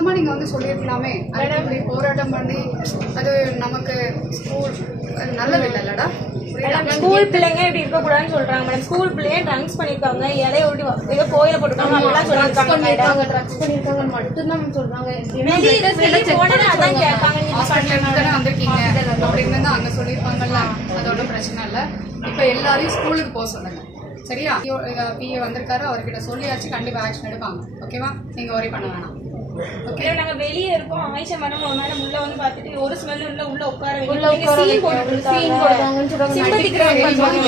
சம்பந்தமா நீங்க வந்து சொல்லியிருக்கலாமே. இப்படி போராட்டம் பண்ணி அது நமக்கு ஸ்கூல் நல்லது இல்லைல்லடா. ஸ்கூல் பிள்ளைங்க இப்படி இருக்கக்கூடாதுன்னு சொல்றாங்க மேடம். ஸ்கூல் பிள்ளைங்க ட்ரங்க்ஸ் பண்ணிருக்காங்க, இலைய ஒட்டி ஏதோ கோயில போட்டுருக்காங்க, அதெல்லாம் சொல்லியிருக்காங்க. ட்ரக்ஸ் பண்ணிருக்காங்க மட்டும்தான் சொல்றாங்க. அதான் கேட்பாங்க, வந்திருக்கீங்க அப்படின்னு தான் அங்க சொல்லியிருப்பாங்கல்ல. அதோட பிரச்சனை இல்லை. இப்ப எல்லாரையும் ஸ்கூலுக்கு போக சொல்லுங்க, சரியா? பிஏ வந்திருக்காரு, அவர்கிட்ட சொல்லியாச்சு, கண்டிப்பா ஆக்ஷன் எடுப்பாங்க. ஓகேவா? நீங்க ஒரே பண்ண வேணாம். ஓகே, நாங்க வெளியே இருக்கோம். ஆயிஷா மேடம் ஒரு மேடம் உள்ள வந்து பாத்துட்டு ஒரு ஸ்மெல் உள்ள உட்கார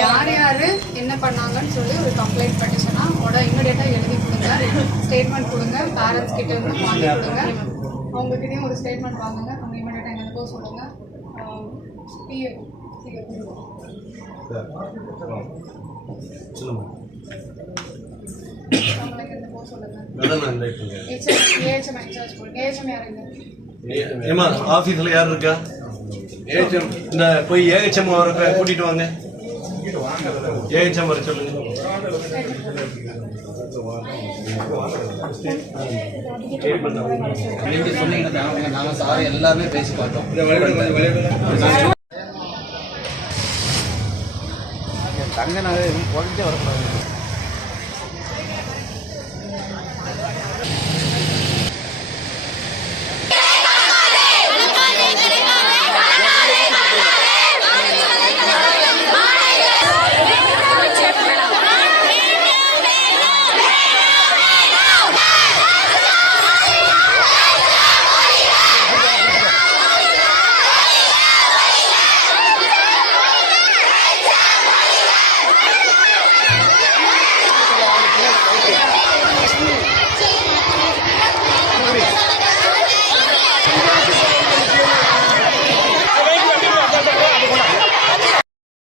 யார் யாரு என்ன பண்ணாங்கன்னு சொல்லி ஒரு கம்ப்ளைண்ட் பெட்டிஷனா இமிடியேட்டா எழுதி கொடுங்க. ஸ்டேட்மெண்ட் கொடுங்க. பேரண்ட்ஸ் கிட்ட இருந்து வாங்கி கொடுங்க. அவங்க கிட்டயும் ஒரு ஸ்டேட்மெண்ட் வாங்குங்க. அவங்க இமிடியேட்டா எங்க போக சொல்லுங்க. ஆபீஸ்ல யார் இருக்கா? இந்த போய் ஏஹெச்எம் அவரை கூட்டிட்டு வாங்க. ஏஹெச்எம் வர சொல்லுங்க. நீங்க சொன்னீங்கன்னா நாங்க சார் எல்லாமே பேசி பார்த்தோம். தங்க நகை குறைஞ்சே வரக்கூடாது.